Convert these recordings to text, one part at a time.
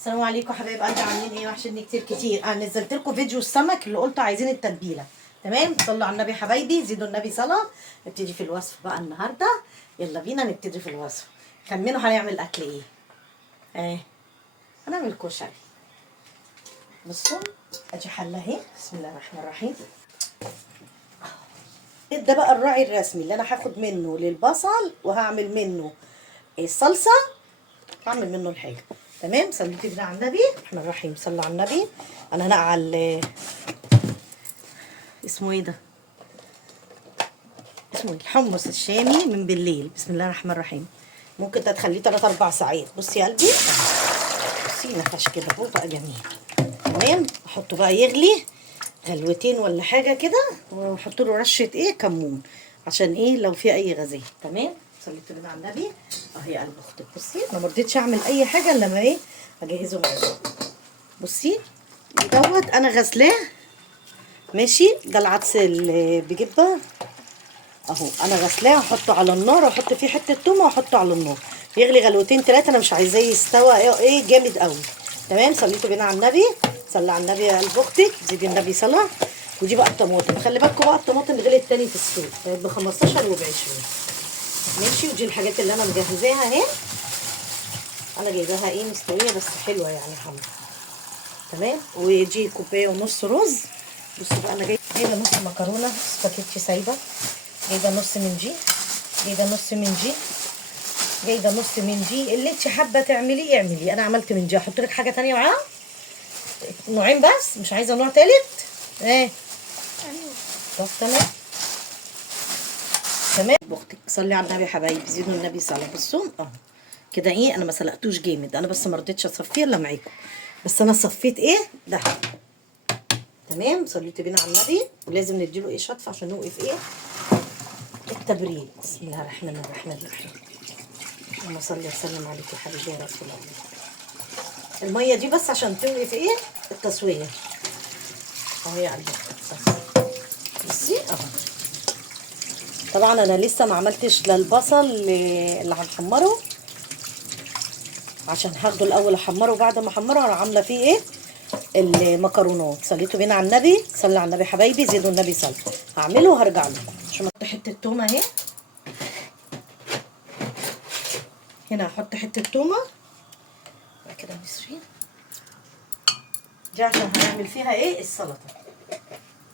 السلام عليكم حبايب قلبي، عاملين ايه؟ وحشني كتير. انا نزلت لكم فيديو السمك اللي قلتوا عايزين التتبيله. تمام، صلوا على النبي حبايبي، زيدوا النبي صلاه. نبتدي في الوصف بقى النهارده. يلا بينا نبتدي في الوصف. خمنوا هنعمل اكل ايه؟ هنعمل كشري. بصوا، ادي حله اهي. بسم الله الرحمن الرحيم. ده بقى الراعي الرسمي اللي انا هاخد منه للبصل وهعمل منه الصلصه. هعمل منه الحاجه. تمام، صليتي بالله على النبي. الرحمن الرحيم، صلوا على النبي. انا هنقع اسمه ايه ده؟ اسمه ايه؟ الحمص الشامي من بالليل. بسم الله الرحمن الرحيم. ممكن تخليه 3 4 ساعات. بصي يا قلبي، بصي نفش كده اهو بقى جميل. تمام، احطه بقى يغلي غلوتين ولا حاجه كده، واحط له رشه كمون، عشان لو في اي غازات. تمام، صليت بالله على النبي. اهي قلب اختك. بصي انا ما رضيتش اعمل اي حاجه الا لما اجهزه معايا. بصي دوت انا غسلاه. ماشي، ده العدس اللي بجبه اهو. انا غسلاه، هحطه على النار واحط فيه حته تومه واحطه على النار يغلي غلوتين 3. انا مش عايزاه يستوى جامد قوي. تمام، صليتوا بينا على النبي. صلى على النبي يا قلب اختك، زيدي النبي صلاه. ودي بقى الطماطم، خلي بالكم بقى الطماطم غلت تاني في السوق ب 15 وب 20. ماشي، ودي الحاجات اللي انا مجهزاها اهي. انا جايباها مستويه بس حلوه يعني حمرا. تمام، ودي كوبايه ونص رز. بصوا بقى، انا جايبه نص مكرونه سباكيتي سايبه، جايبه نص من دي، جايبه نص من دي، جايبه نص من دي. اللي انت حابه تعمليه اعملي. انا عملت من دي. احط لك حاجه تانية معاها؟ نوعين بس، مش عايزه نوع تالت؟ طب تمام. تمام، اختك صلي على النبي يا حبايبي، زيدوا النبي صلاه. بصوا اهو كده. انا ما سلقتوش جامد، انا بس ما رضيتش اصفيه الا معاكم، بس انا صفيت ده. تمام، صليتي بينا على النبي. ولازم نديله شطف عشان نوقف التبريد. بسم الله الرحمن الرحيم. اللهم صل وسلم عليك يا حبيبي يا رسول الله. الميه دي بس عشان توقف التسويه اهو يا قلبي. بصي اهو. طبعا انا لسه ما عملتش للبصل اللي هنحمره، عشان هاخده الاول احمره، وبعد ما احمره انا عامله فيه المكرونات. صليتوا بينا على النبي. صلي على النبي حبايبي، زيدوا النبي صلي. هعمله وهرجع لكم. عشان احط حته تومه اهي. هنا هحط حته تومه بقى كده نسرين دي، عشان هنعمل فيها السلطه.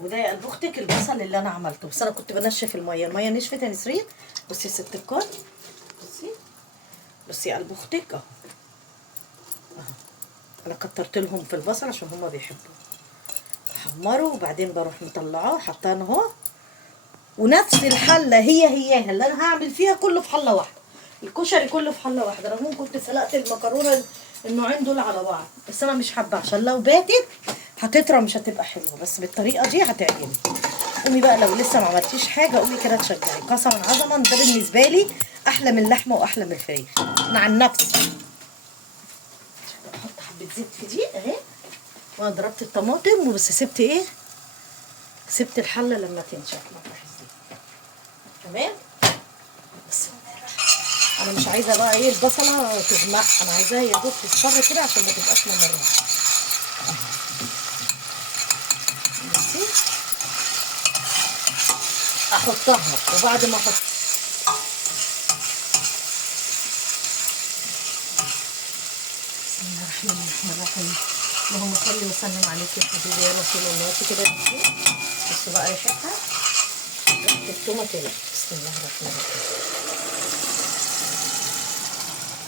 وده يا قلب اختك البصل اللي انا عملته، بس انا كنت بنشف الميه نشفت يا نسرين. بصي يا ست الكل، بصي يا قلب اختك اهو. انا كترت لهم في البصل عشان هما بيحبوه. احمره وبعدين بروح مطلعاه حطاه اهو. ونفس الحله هياها اللي انا هعمل فيها كله في حله واحده. الكشري كله في حله واحده. انا ممكن كنت سلقت المكرونه النوعين دول على بعض، بس انا مش حابه عشان لو باتت هتطرى مش هتبقى حلوه، بس بالطريقه دي هتعجبني. قومي بقى لو لسه ما عملتيش حاجه، قومي كده تشجعي. قسما عظما ده بالنسبه لي احلى من اللحمه واحلى من الفراخ. انا عن نفسي احط حبه زيت في دي اهي. وانا ضربت الطماطم وبس، سبت سبت الحله لما تنشف. تمام، بس انا مش عايزه بقى البصله تغمق، انا عايزاها يا دوب تصفر كده عشان ما تبقاش ممرره. بصي احطها، وبعد ما احط بسم الله الرحمن الرحيم. اللهم صل وسلم عليك يا حبيبي يا رسول الله. كده بصوا بقى ريحتها، ريحه التومه كده. بسم الله الرحمن الرحيم.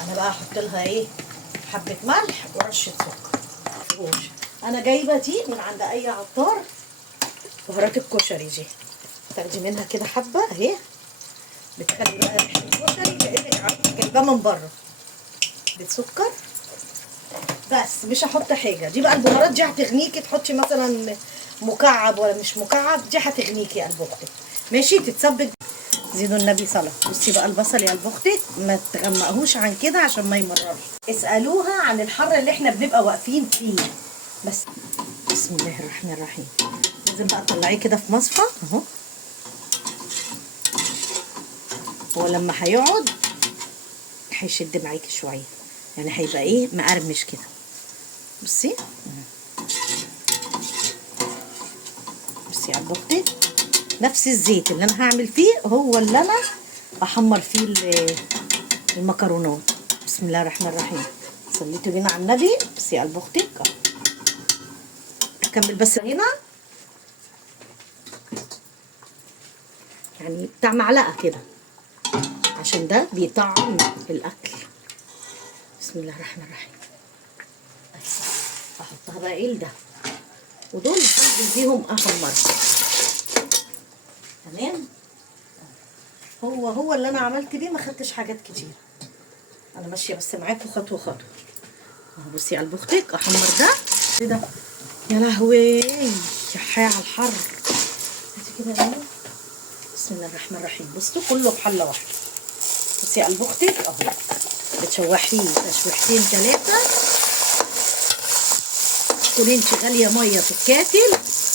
انا بقى احط لها حبه ملح ورشه سكر. انا جايبه دي من عند اي عطار، بهارات الكشري دي. تاخدي منها كده حبه اهي، بتخلي بقى ريحه الكشري كانك جايباه من بره. بسكر بس، مش هحط حاجه. دي بقى البهارات دي هتغنيكي. تحطي مثلا مكعب ولا مش مكعب، دي هتغنيكي يا قلب اختك. ماشي، تتسبك. زيدوا النبي صلاه. بصي بقى البصل يا قلب اختك ما تغمقهوش عن كده عشان ما يمررش. اسالوها عن الحر اللي احنا بنبقى واقفين فيه بس. بسم الله الرحمن الرحيم. لازم بقى تطلعيه كده في مصفى اهو. هو لما هيقعد هيشد معاكي شويه، يعني هيبقى مقرمش كده. بصي بصي على البطيخ، نفس الزيت اللي انا هعمل فيه هو اللي انا احمر فيه المكرونات. بسم الله الرحمن الرحيم. صليتوا بينا على النبي. بصي على البطيخ. اكمل بس هنا يعني بتاع معلقه كده عشان ده بيطعم الاكل. بسم الله الرحمن الرحيم. احطها بقى ايه ده، ودول هنزل بيهم احمر. تمام. هو اللي انا عملت بيه، ما خدتش حاجات كتير، انا ماشيه بس معاكم خطوه خطوه اهو. بصي على البفتيك احمر ده ايه ده، يا لهوي يا حي على الحر. هاتي كده اهو. بسم الله الرحمن الرحيم. بصوا كله في حله واحده. بصي على البفتيك اهو، بتشوحيه تشويحتين ثلاثه. تقولي انت غاليه ميه في الكاتل،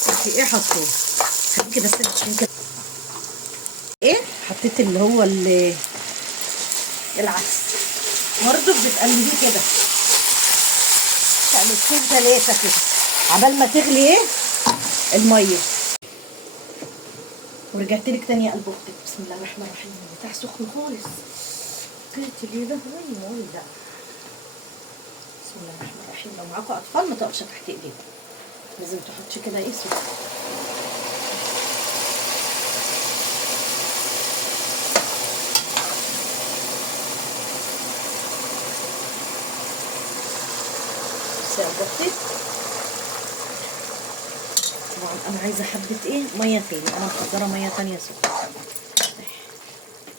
انت ايه حطيتي؟ خليكي بس كده ايه، حطيت اللي هو العدس برضه، بتقلبيه كده تقلبتين ثلاثه كده عبال ما تغلي ايه الميه. ورجعت لك تاني قلب اختك. بسم الله الرحمن الرحيم. بتاع سخن خالص. قلت لي ده وين ده. بسم الله الرحمن الرحيم. لو معاكم اطفال ما تقفش تحت ايديكم، لازم تحطي كده ايه سخن. بس يا اختي طبعا انا عايزه حبه ايه ميه تاني، انا محضره ميه تانيه سخنه.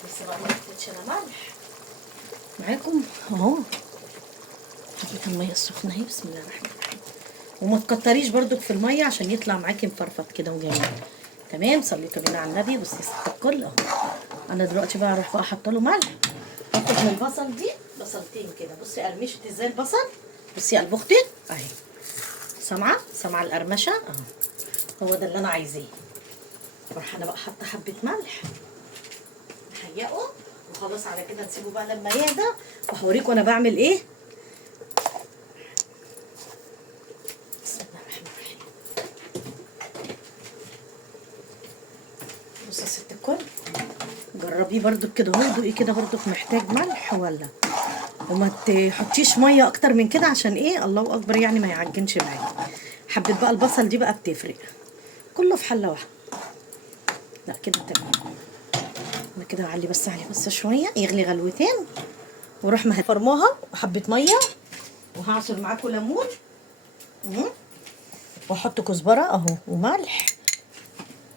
بس بقى ما حطيتش انا ملح معاكم اهو. حطيت الميه السخنه اهي. بسم الله الرحمن الرحيم. وما تكتريش برضك في الميه عشان يطلع معاكي مفرفط كده وجميل. تمام. صليتوا بينا على النبي. بصي يا ست الكل اهو. انا دلوقتي بقى اروح بقى حاطه له ملح. هاخد من البصل دي بصلتين كده. بصي قرمشت ازاي البصل. بصي على البختين اهي، سامعه القرمشه اهو. هو ده اللي انا عايزاه. اروح انا بقى حاطه حبه ملح نحيقه وخلاص. على كده نسيبه بقى لما يهدى وهوريكم انا بعمل ايه. بسم الله الرحمن الرحيم. بصي يا ست الكل، جربيه برضو كده اهو، دوقي كده برضو محتاج ملح ولا، وما تحطيش ميه اكتر من كده عشان ايه الله اكبر يعني ما يعجنش معاكي. حبه بقى البصل دي بقى بتفرق، كله في حله واحده. لا كده تمام. انا كده هعلي بس عليه بس شويه يغلي غلوتين، واروح مفرماها وحبه ميه، وهعصر معاكم ليمون واحط كزبره اهو وملح،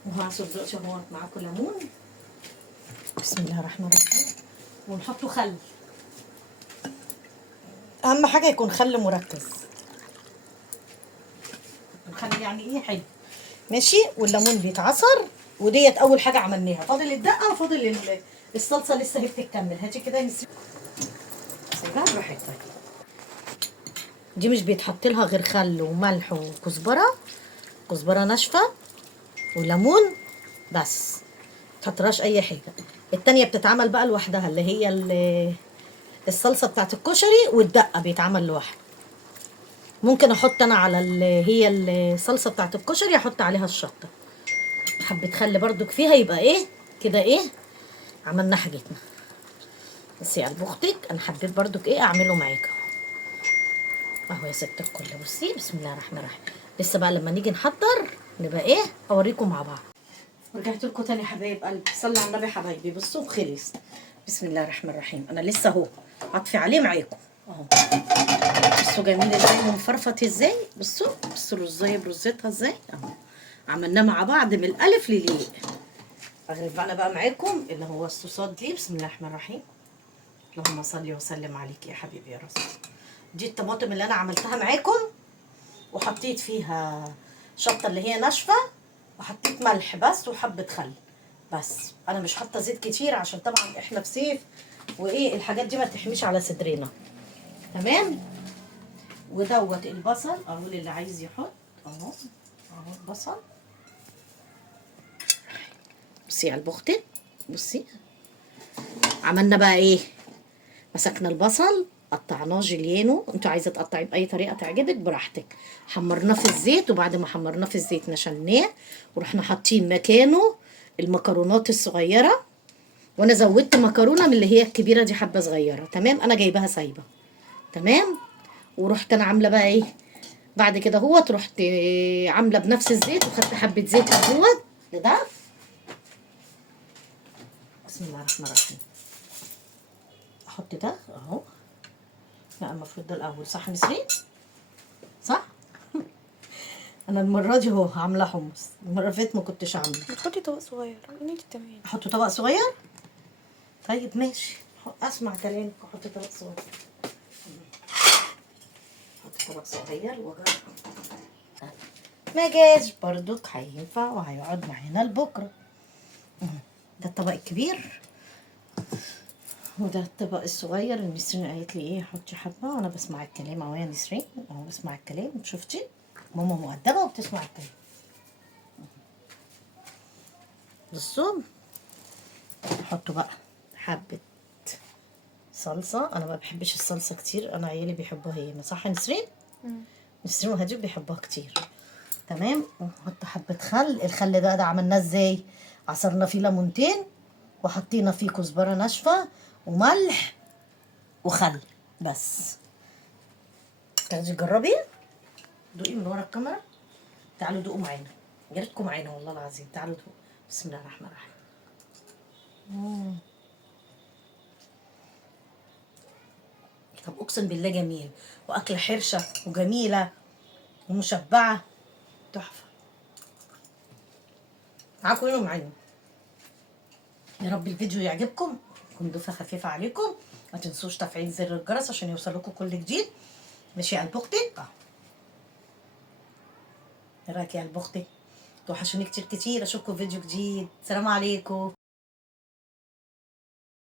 وهعصر دلوقتي اهو معاكم ليمون. بسم الله الرحمن الرحيم. ونحطه خل، اهم حاجه يكون خل مركز، الخل يعني ايه حلو ماشي. والليمون بيتعصر، وديت اول حاجه عملناها. فاضل الدقه وفاضل الصلصه لسه هي بتكمل. هاتي كده سيبها براحتها. دي مش بيتحط لها غير خل وملح وكزبره، كزبره ناشفه وليمون بس، ما تحطلهاش اي حاجه. التانيه بتتعمل بقى لوحدها، اللي هي الصلصه بتاعت الكشري، والدقه بيتعمل لوحده. ممكن احط انا على هي الصلصه بتاعت الكشري احط عليها الشطه، حبه خل برضك فيها، يبقى ايه كده ايه عملنا حاجتنا. بس يا قلب اختك انا حبيت برضك ايه اعمله معاك اهو يا ست الكل. بصي بسم الله الرحمن الرحيم. لسه بقى لما نيجي نحضر نبقى ايه اوريكم مع بعض. ورجعت لكم تاني حبايب قلبي. صلي على النبي حبايبي. بصوا خلص. بسم الله الرحمن الرحيم. انا لسه اهو هطفي عليه معاكم اهو. بصوا جميل ازاي ومفرفط ازاي. بصوا ازاي برزتها ازاي اهو. عملناه مع بعض من الالف للياء. اغرف انا بقى معاكم اللي هو الصوصات دي. بسم الله الرحمن الرحيم. اللهم صل وسلم عليك يا حبيبي يا رسول. دي الطماطم اللي انا عملتها معاكم، وحطيت فيها شطه اللي هي ناشفه، وحطيت ملح بس وحبه خل بس. انا مش حاطه زيت كتير عشان طبعا احنا في صيف وايه الحاجات دي ما تحميش على صدرنا. تمام. ودوت البصل اهو اللي عايز يحط اهو البصل. بصي على البختة. بصي عملنا بقى ايه، مسكنا البصل قطعناه جوليانو، انتوا عايزه تقطعيه باي طريقه تعجبك براحتك. حمرناه في الزيت، وبعد ما حمرناه في الزيت نشلناه، ورحنا حاطين مكانه المكرونات الصغيره. وانا زودت مكرونه من اللي هي الكبيره دي حبه صغيره، تمام، انا جايباها سايبه، تمام. ورحت انا عامله بقى ايه بعد كده، رحت عامله بنفس الزيت، وخدت حبه زيت اهوت ده. بسم الله الرحمن الرحيم. احط ده اهو. لا المفروض ده الاول، صح يا نسرين؟ صح. انا المره دي اهو عامله حمص، المره اللي فاتت ما كنتش عامله. بتحطي طبق صغير انت تمام. احط طبق صغير؟ طيب ماشي، اسمع كلامك واحط طبق صغير. احط طبق صغير واجرب. ما جاش برضك هينفع وهيقعد معانا لبكره. ده الطبق الكبير، وده الطبق الصغير اللي نسرين قالت لي ايه حطي حبه، وانا بسمع الكلام اهو يا نسرين، اهو بسمع الكلام. شفتي ماما مؤدبه وبتسمع الكلام. بصوا، احطوا بقى حبه صلصه. انا ما بحبش الصلصه كتير، انا عيالي بيحبوها هي، صح يا نسرين؟ نسرين وهدي بيحبوها كتير، تمام. ونحط حبه خل. الخل ده عملناه ازاي؟ عصرنا فيه ليمونتين، وحطينا فيه كزبره ناشفه وملح وخل بس. تاخدي تجربي، دوقي من ورا الكاميرا. تعالوا دوقوا معانا، يا ريتكم معانا والله العظيم. تعالوا دوقوا. بسم الله الرحمن الرحيم. طب اقسم بالله جميل، واكله حرشه وجميله ومشبعه، تحفه. معاكم هنا ومعانا. يا رب الفيديو يعجبكم، يكون ضيفه خفيفه عليكم. ما تنسوش تفعيل زر الجرس عشان يوصل لكم كل جديد. ماشي يا قلب اختي؟ ايه رايك يا قلب اختي؟ توحشوني كتير كتير. اشوفكم في فيديو جديد. سلام عليكم.